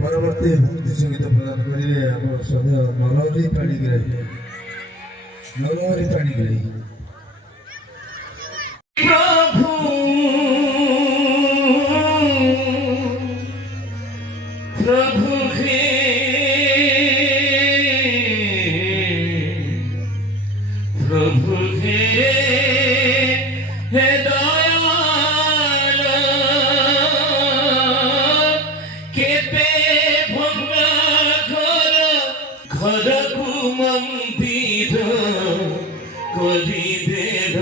পরবর্তী ভক্তি সঙ্গীত প্রদান করিলে আমার সদা নরহরি প্রাণীগ্রাহী নরহরি প্রাণীগ্রাহী প্রভু প্রভু হে প্রভু হে হে দয়াল কেতে ভঙ্গা ঘরକୁ মন্দির করিদের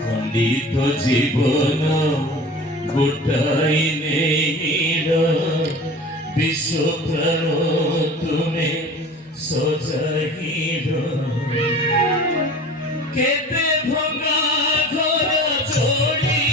খণ্ডিত জীবন গোটাই নেহির বিশ্ব প্রাণ তুমি সজাহির কেতে ভঙ্গা ঘর চড়ি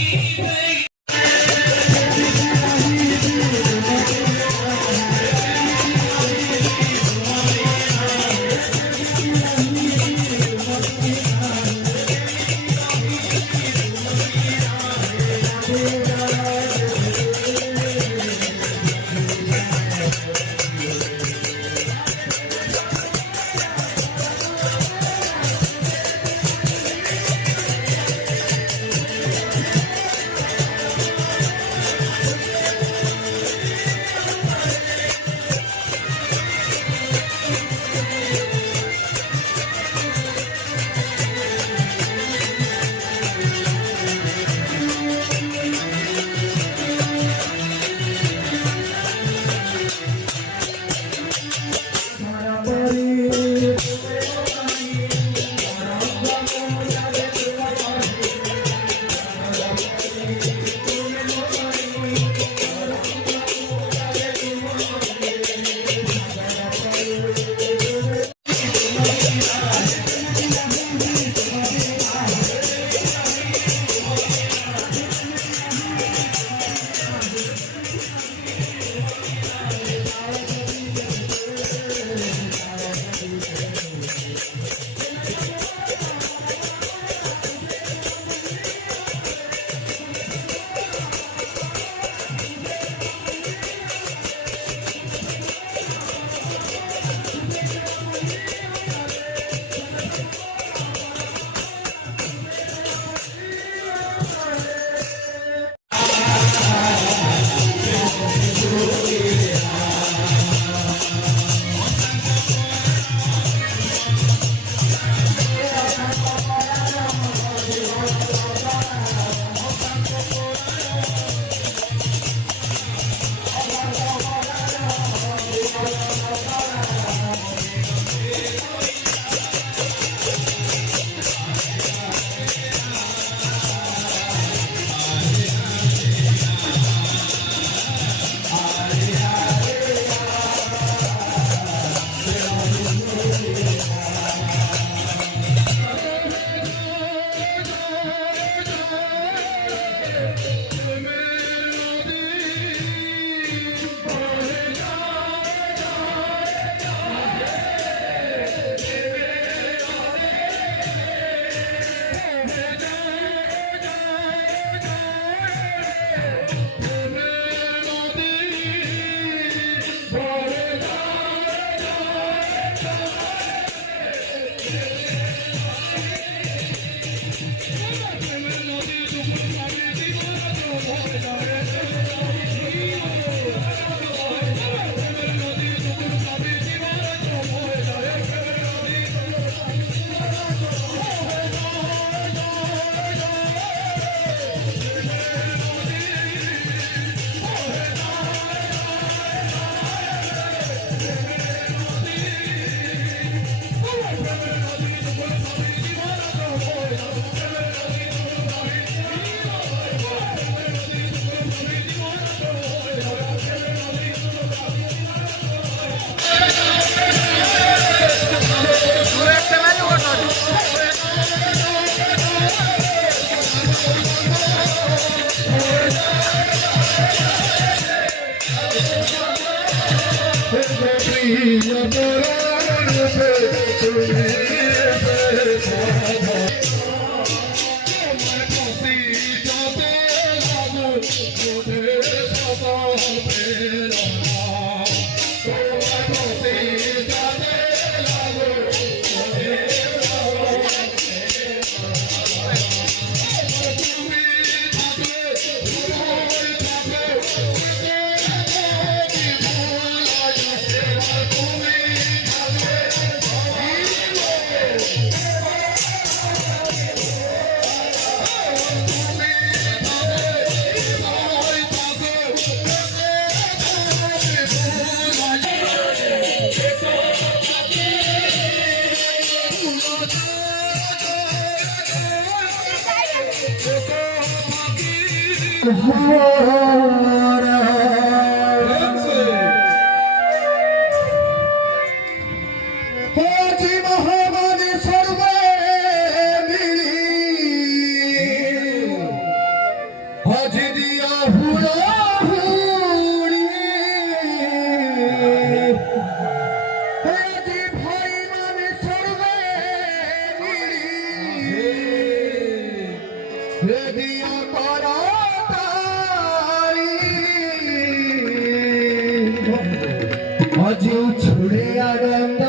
আজ ছুড়ে আনন্দ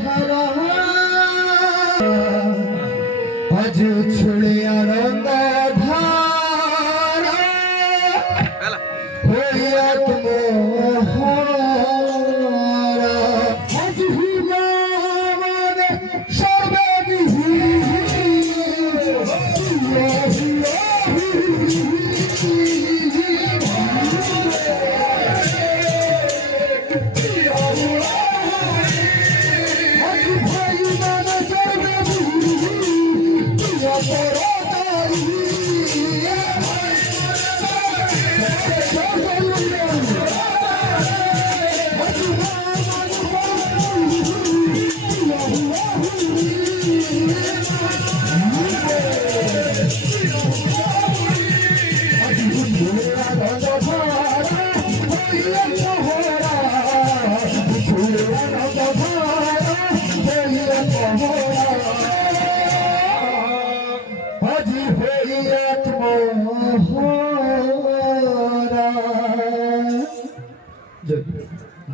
ধারা আজ ছুড়ে আনন্দ ধারা হইয়া তোমারা আজ হিমালয়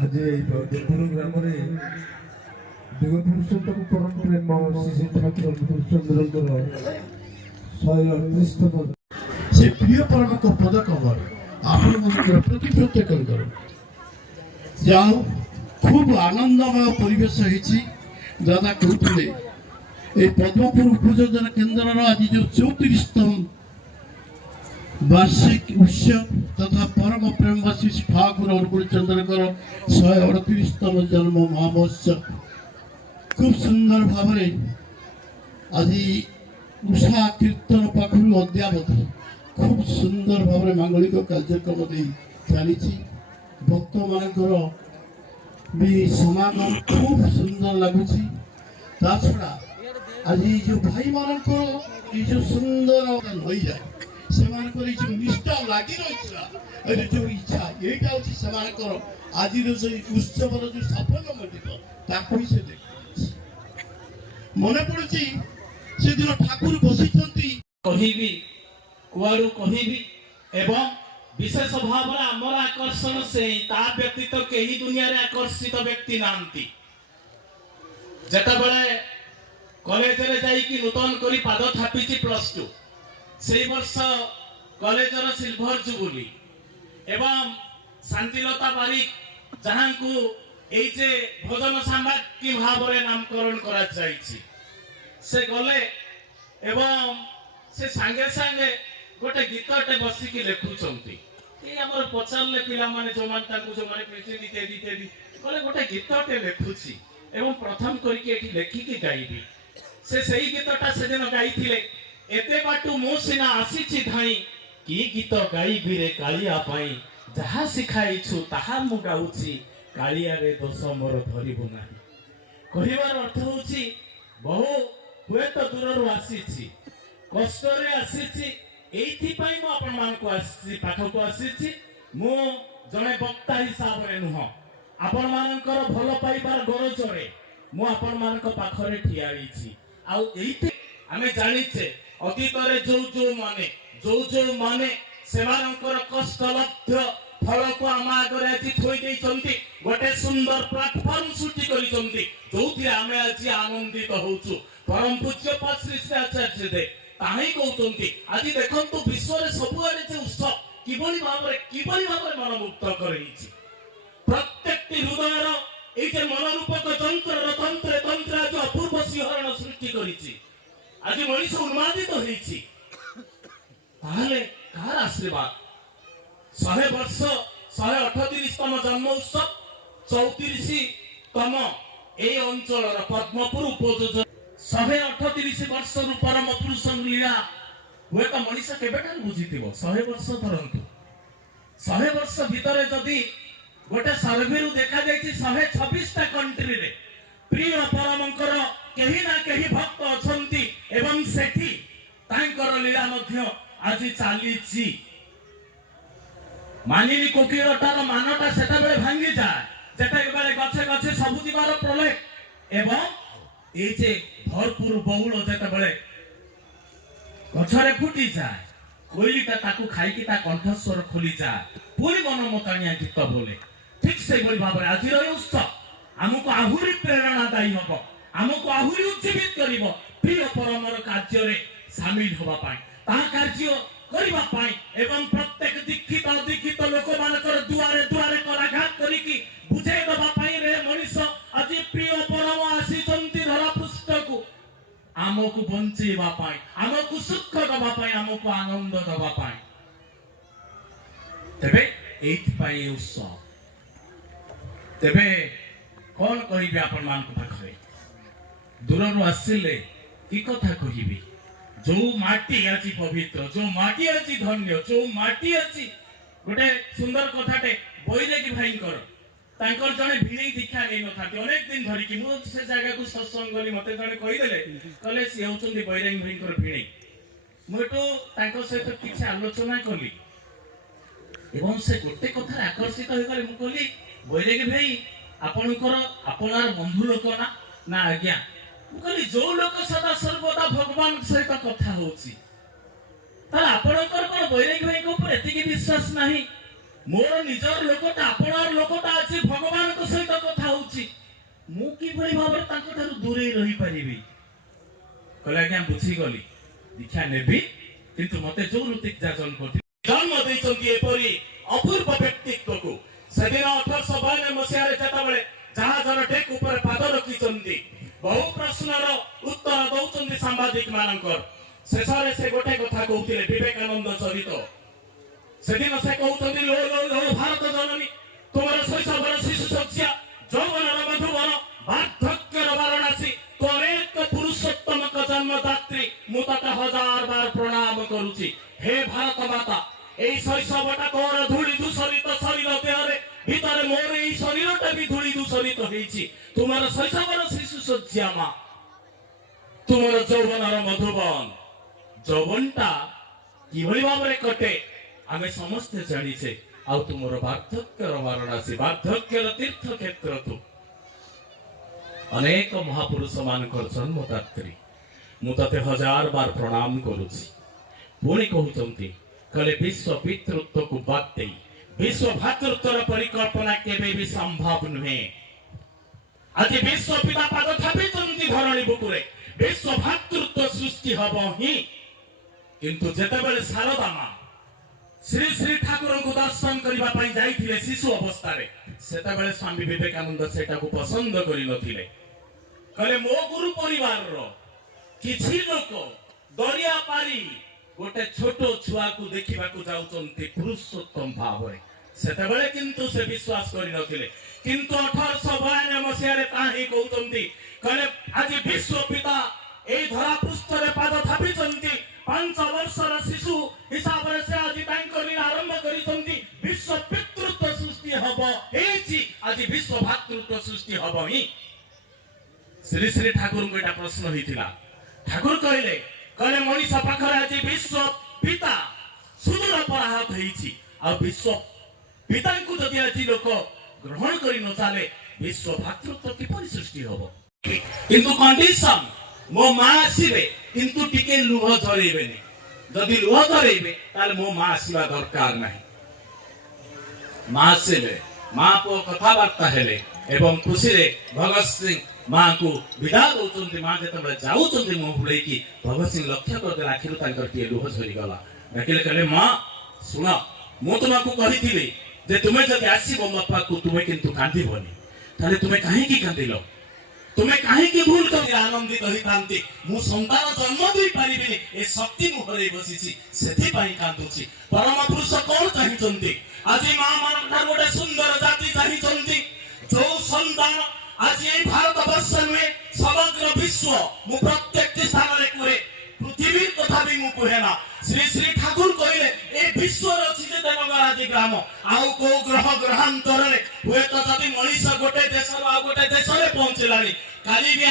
आज देवपुर ग्राम दिगपुरुषोत्तम परम प्रेम श्री ठाकुर पुरुषचंद्र 138तम से प्रिय परम को पद कमर आपण मन प्रति प्रत्येक कर जाओ खूब आनंदमय परिवेश होती दादा कहते ये पद्मपुर उपयोजन केन्द्र आज जो 34तम वार्षिक उत्सव तथा परम प्रेमवासी ठाकुर अनुकूल चंद्रकर 138तम जन्म महोत्सव खूब सुंदर भाव आज उषा कीर्तन पाखु अद्यावत खूब सुंदर भाव मांगलिक कार्यक्रम चली भक्त मानकर भी समागम खूब सुंदर लगुच छड़ा आज जो भाई मानकर जो सुंदर नई जाए से निष्ठा लगी रही जो इच्छा यहाँ हूँ आज उत्सव जो साफल्य मंडित ही से देख मन पड़ी से दिन ठाकुर बसी कहबी कुआरू कहबी एवं विशेष भाव आमर आकर्षण से ता व्यतीत कहीं दुनिया रे आकर्षित व्यक्ति नांती जेतेबेले कॉलेज रे जाई कि नूतन करी पाद थापिची +2 से वर्ष कॉलेज रो सिल्वर जुबली एवं शांतिलता बारिक जहां को ए जे भोजन सामग्री भाव रे नामकरण करा जाईची से गले एवं से सांगे सांगे गोटे गीतटे बसिकी लेखुचंती ए हमर पचारले पिला माने जो मान ताकू जो माने प्रेसिडेंट इत्यादि गले गोटे गीतटे लेखुची एवं प्रथम करके एठी लेखिकी गाइबी से सही गीतटा से दिन गाइथिले एते बाटू मो सिना आसीची धाई की गीत गाइबी रे कालिया पाई जहा सिखाई छु ताहा मु गाउची कालिया रे दोष मोर धरिबु नाही कहिबार अर्थ होची बहु हुए तो दूर आसी कष्ट आसी मु आपण मान को आसी पाठ को आसी मु जने वक्ता हिसाब रे नुह आपण मानकर भल पाइबार गरजरे मु आपण मानक पाखरे ठिया रहिछि आउ एइते आमे जानिछे अतीत रे जो माने सेमानकर कष्टलब्ध फल को आम आगे आज थोई देइछन्ति गोटे सुंदर प्लाटफॉर्म सृष्टि करिछन्ति जोथि आमे आज आनंदित होउछु परम पूज्य पाद श्री श्री आचार्य देव ताही कहउछन्ति आज देखंतु विश्व रे सबुआरे जे उत्सव किबोली भाबरे मनमुक्त करैछि प्रत्येक हृदयर এই যে মনোরূপক যন্ত্রর তন্ত্রে তন্ত্রে আজ অপূর্ব শিহরণ সৃষ্টি করেছি আজ মনীষ উন্মাদিত হয়েছি তাহলে কার আশীর্বাদ 100 বর্ষ 138তম জন্ম উৎসব 34তম এই অঞ্চলর পদ্মপুর উপযোজন 138 বর্ষর পরম পুরুষ লীলা হুয়েত মনীষ কেবেঠাରୁ বুঝিଥିବ 100 বর্ষ ধরন্তু 100 বর্ষ ভিতরে যদি गोटे सर्वे रु देखा जाइछि 126टा कंट्री रे प्रिय परमंकर केही ना केही भक्त अछंती एवं सेठी तांकर लीला मध्य आज चालीछि मानिनी कोकिलटार मानटा सेटा बेले भांगी जाय जेटा बेले गछे गछे सबु दिबार प्रलय एवं ए जे भरपूर बहुल जेटा बेले गछरे फुटी जाय कोइलीटा ताकू खाइकी ता कंठस्वर खोली जाय पूरी मनमतानिया गीत बोले ठीक से बोली भाव आज उत्सव आमको आहुरी प्रेरणादायी हम आमको आहुरी उज्जीवित करिवो प्रिय परमर कार्य रे शामिल होबा पाई ता कार्य करिबा पाई एवं प्रत्येक दीक्षित अदीक्षित लोक मानकर दुआरे दुआरे कराघात करिकी बुझाई दबा पाई रे मनीष आज प्रिय परम आसी जंती धरा पृष्ठ को आमको बंचेबा पाई आमको सुख दबा पाई आमको आनंद दबा पाई तबे एथि पाई उत्सव तेबे कौन कहिबे आपण मान को पाखरे दूररु आसिले की कथा कहिबे जो माटी अछि पवित्र जो माटी अछि धन्य जो माटी अछि गोटे सुंदर कथाटे बैरागी भाईकर तांकर जने भिणी दीक्षा नै नथाते अनेक दिन धरि कि मु से जागा को सत्संग गली मते जने कहि देले कहले से होचंदी बैरागी भाईकर भिणी मु तो तांकर सहित किछ आलोचना कली एवं से गोटे कथा आकर्षित होय गले मु कहली बैरागी भाई आपणकर आपनार बंधु लोक ना आज्ञा कहली जो लोक सदा सर्वदा भगवान सहित कथा होची तार आपणकर कोन बैरागी भाई को ऊपर एतिकी विश्वास नाही मोर निजर लोकटा आपनार लोकटा अछि भगवान को सहित कथा होची मु की भली भाबरे तांको थारु दूरे रही परिबी कहले आज्ञा बुझी गली दीक्षा नेबी किंतु मते जो ऋतिक जाजन करथि जन्म दैछन्ति एपरी अपूर्व व्यक्तित्व को सेदिन 1892 मसीहारे जेतबेले जहाजर डेक ऊपर पाद रखिचंती बहु प्रश्नर उत्तर दउचंती सांबादिक मानकर शेषरे से गोटे कथा कहउथिले विवेकानंद चरित सेदिन से कहउचंती लो लो लो भारत जननी तुम्हारे शैशवर शिशु सज्जा यौवनर मधुबन वार्धक्यर वाराणसी तोरेक पुरुषोत्तम जन्मदात्री मु तते 1000 बार प्रणाम करूची हे भारत माता এই শৈশবটা তোর ধূলি দূষরিত শরীর দেহরে ভিতরে মোর এই শরীরটা বি ধূলি দূষরিত হইছি তোমার শৈশবর শিশু সজ্জা মা তোমার যৌবনর মধুবন যৌবনটা কিভাবে ভাবে কটে আমি সমস্ত জানিছে আউ তোমার বার্ধক্যর বারাণসী বার্ধক্যর তীর্থক্ষেত্র তু অনেক মহাপুরুষ মানকর জন্মদাত্রী মু তাতে 1000 বার প্রণাম করুছি পুনি কহুচন্তি कले विश्व पितृत्व को बात दे विश्व भातृत्वर परिकल्पना केबे भी संभव नुहे आज विश्व पिता पाद थापी चंदी धरणी बुकुरे विश्व भातृत्व सृष्टि हबो ही किंतु जेतेबेले शारदा मां श्री श्री ठाकुर को दर्शन करबा पई जाईथिले शिशु अवस्था रे सेतेबेले स्वामी विवेकानंद सेटा को पसंद करि नथिले कले मो गुरु परिवार रो किछि लोक दरिया पारी गोटे छोट छुआ को देखा जाऊँच पुरुषोत्तम भाव सेतेबेले किंतु से विश्वास करि नथिले किंतु 1892 मसीहारे ताही कहउचंती कले आज विश्व पिता ए धरा पृष्ठ रे पाद थापिचंती 5 वर्षर शिशु हिसाब रे से आज तांकर लीला आरंभ करिचंती विश्व पितृत्व सृष्टि हबो एची आज विश्व भातृत्व सृष्टि हबो ही श्री श्री ठाकुर को एटा प्रश्न होइतिला ठाकुर कहले कले मनीष पाखर आज विश्व पिता सुदूर पराहत होइछि आ विश्व पिता को जदि आज लोक গ্রহণ করি ন তাহলে বিশ্ব ভাতৃত্ব কিপরি সৃষ্টি হব কিন্তু কন্ডিশন মো মা আসিবে কিন্তু টিকে লুহ ঝরেইবেনি যদি লুহ ঝরেইবে তাহলে মো মা আসিবা দরকার নাই মা আসিলে মା পুଅ କଥାବାର୍ତ୍ତା ହେଲେ ଏବଂ ଖୁସିରେ ଭଗତ ସିଂ ମାଙ୍କୁ ବିଦାୟ ଦଉଛନ୍ତି ମା ଯେତେବେଳେ ଯାଉଛନ୍ତି ମୁହଁ ବୁଲେଇକି ଭଗତ ସିଂ ଲକ୍ଷ୍ୟ କରିଦେଲେ ଆଖିରୁ ତାଙ୍କର ଟିଏ ଲୁହ ଝରିଗଲା ଡାକିଲେ କହିଲେ ମା ଶୁଣ ମୁଁ ତୁମକୁ କହିଥିଲି ଯେ ତୁମେ ଯଦି ଆସିବ ମୋ ପାଖକୁ ତୁମେ କିନ୍ତୁ କାନ୍ଦିବନି ତାହେଲେ ତୁମେ କାହିଁକି କାନ୍ଦିଲ ତୁମେ କାହିଁକି ଭୁଲ କରି ଆନନ୍ଦିତ ହୋଇଥାନ୍ତି ମୁଁ ସନ୍ତାନ ଜନ୍ମ ଦେଇପାରିବିନି ଏ ଶକ୍ତି ମୁଁ ହରେଇ ବସିଛି ସେଥିପାଇଁ କାନ୍ଦୁଛି ପରମ ପୁରୁଷ କଣ ଚାହିଁଛନ୍ତି ଆଜି ମା ମାନଙ୍କଠାରୁ ଗୋଟେ ସୁନ୍ଦର ଜାତି ଚାହିଁଛନ୍ତି ଯୋଉ ସନ୍ତାନ ଆଜି ଏଇ ଭାରତ ବର୍ଷ ନୁହେଁ ସମଗ୍ର ବିଶ୍ୱ ମୁଁ ପ୍ରତ୍ୟେକଟି ସ୍ଥାନରେ କୁହେ ପୃଥିବୀ କଥା ବି ମୁଁ କୁହେ ନା ଶ୍ରୀ ଶ୍ରୀ ଠାକୁର କହିଲେ ଏ ବିଶ୍ୱରେ ଅଛି ଯେ ଦେବଗରାଜି ଗ୍ରାମ ଆଉ କୋଉ ଗ୍ରହ ଗ୍ରହାନ୍ତରରେ ହୁଏତ ଯଦି ମଣିଷ ଗୋଟେ ଦେଶରୁ ଆଉ ଗୋଟେ ଦେଶରେ ପହଞ୍ଚିଲାଣି କାଲି ବି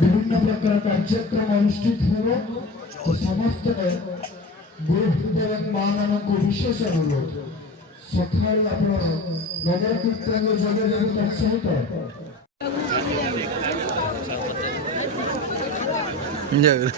বিভিন্ন প্রকার কার্যক্রম অনুষ্ঠিত হব ও সমস্ত গুরুবৃন্দ এবং মা ମାନଙ୍କୁ ବିଶେଷ ଅନୁରୋଧ ସକାଳୁ ଆପଣ ନଗର କୀର୍ତ୍ତନ ଯୋଗଦେବ ତତ୍ ସହିତ ଜୟ